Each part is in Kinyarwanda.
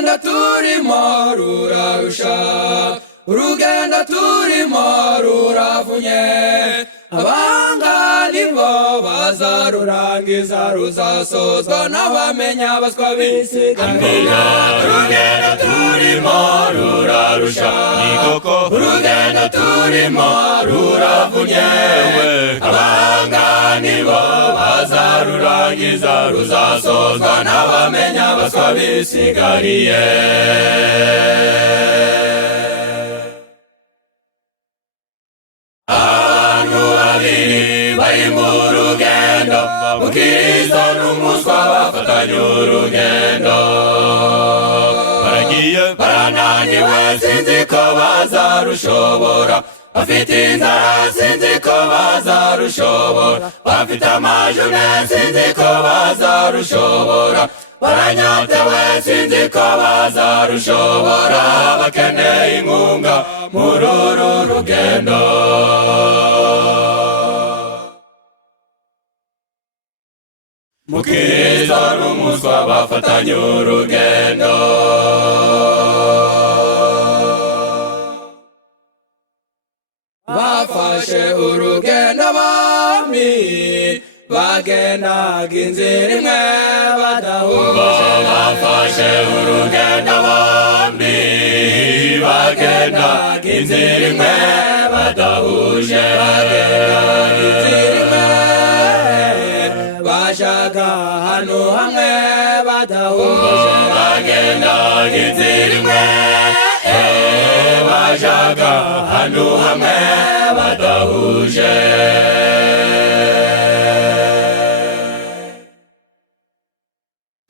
urugendo turimo rurarusha, urugendo turimo ruravunye, abanga nibo bazarurangiza, ruzasozwa n'abamenya baswa bisiganira. Urugendo turimo rurarusha, urugendo turimo ruravunye, abanga nibo bazarurangiza, ruzasozwa n'abamenya baswa bisigariye. Abantu babiri bari mu rugendo, Mukristo n'umuswa bafatanye urugendo. Baragiye barananiwe sinzi ko bazarushobora, bafite inzara sinzi ko bazarushobora, bafite amajune sinzi ko bazarushobora, baranyotewe sinzi ko bazarushobora, bakeneye inkunga muri uru rugendo. Mukristo n'umuswa bafatanye urugendo. Bafashe urugendo bombi, bagendaga inzira imwe badahuje. Bafashe urugendo bombi, bagendaga inzira imwe badahuje. Bagendaga inzira imwe, bajaga ahantu hamwe badahuje. Bagendaga inzira imwe, bajaga ahantu hamwe badahuje.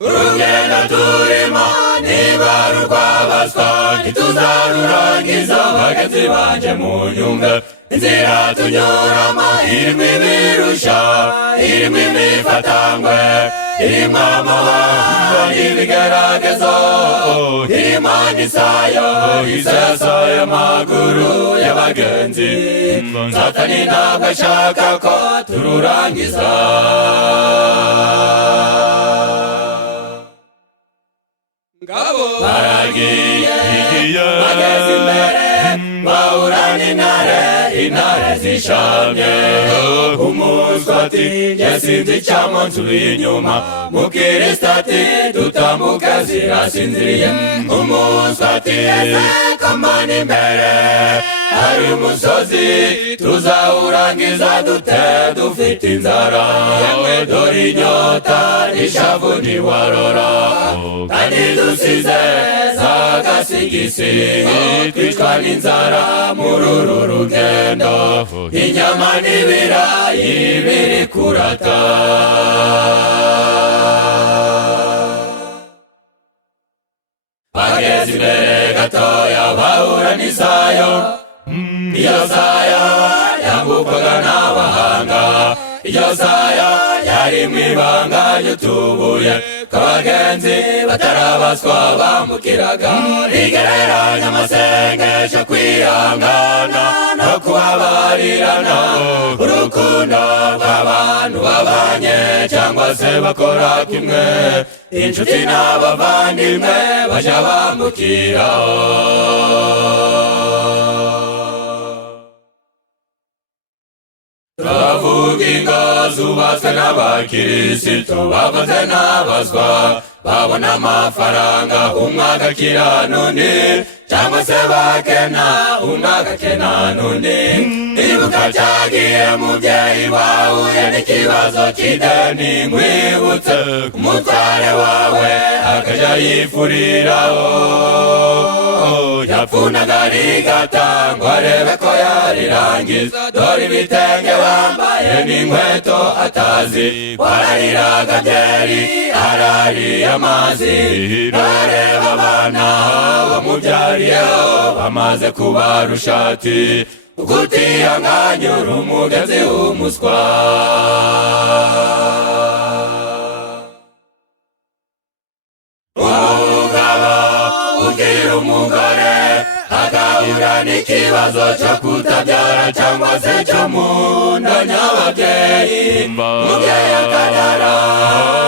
Urugendo turimo niba rurwabazwa, ntituzarurangiza bagenzi banje munyumve. Inzira tunyuramo irimo ibirusha, irimo imifatangwe, irimo amahanga n'ibigeragezo, irimo n'isayo isesa y'amaguru y'abagenzi. Satani ntabwo ashaka ko tururangiza. Ngabo baragiye bageze imbere, bahura n'intare, intare zishamye. Umuswa ati jye sinzi icyamo nsubiye inyuma, Mukristo ati tutambuke zirasinziriye. Umuswa ati ese ko mbona imbere hari umusozi, tuzawurangiza dute dufite inzara? Dore inyota n'ishavu ntiwarora, kandi dusize za gasigisi, twicwa n'inzara muri uru rugendo. Inyama n'ibirayi biri kurata. Bageze imbere gatoya bahura n'isayo, iyo sayo yambukwaga n'abahanga. Iyo sayo yari mu ibanga ry'utubuye k'abagenzi batarabaswa bambukiraga, rigereranya amasengesho, kwihangana no kubabarirana. Urukundo rw'abantu babanye cyangwa se bakora kimwe, inshuti n'abavandimwe baja bambukiraho. Turavuga ingo zubatswe n'abakirisitu, bakoze n'abazwa, babona amafaranga, umwe agakira n'undi, cyangwa se bakena umwe agakena n'undi. Ibuka cyagiye mubyeyi wahuye n'ikibazo cy'ideni, nkwibutse umutware wawe akajya yifuriraho. Yapfunaga rigata ngo arebe ko yarirangiza, dore ibitenge wambaye n'inkweto atazi. Warariraga byeri arariye amazi, nareba abana bamubyariyeho bamaze kubarusha ati ukutihanganye uri umugezi w'umuswa. Umugabo ugira umugore agahura n'ikibazo cyo kutabyara cyangwa se cyo mu nda nyababyeyi, umubyeyi akanyara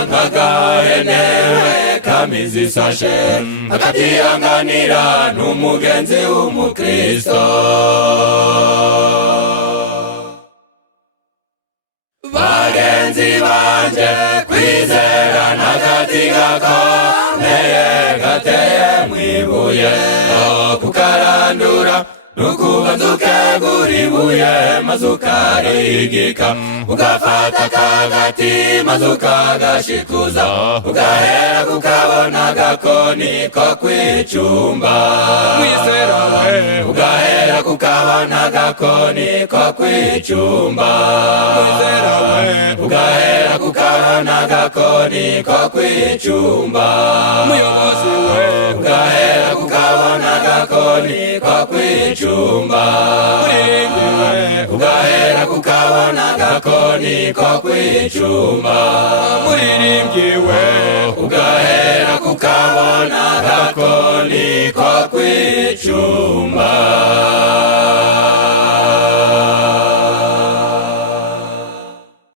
nk'agahenewe kamize isashe, akabyihanganira n'umugenzi w'umukristo. Bagenzi banje, kwizera n'agati gakomeye gateye mw'ibuye, kukarandura nukubanza ukegura ibuye maze ukarigika, ugafata akagati maze ukagashikuza, ugahera kukabona agakoni ko kwicumba. Kwizera we, ugahera kukabona agakoni ko kwicumba. kwizera we, ugahera kukabona agakoni ko kwicumba. umuyobozi we, ugahera kukabona agakoni ko kwicumba. umuririmbyi we, ugahera kukabona agakoni ko kwicumba. umuririmbyi we, ugahera kukabona agakoni ko kwicumba.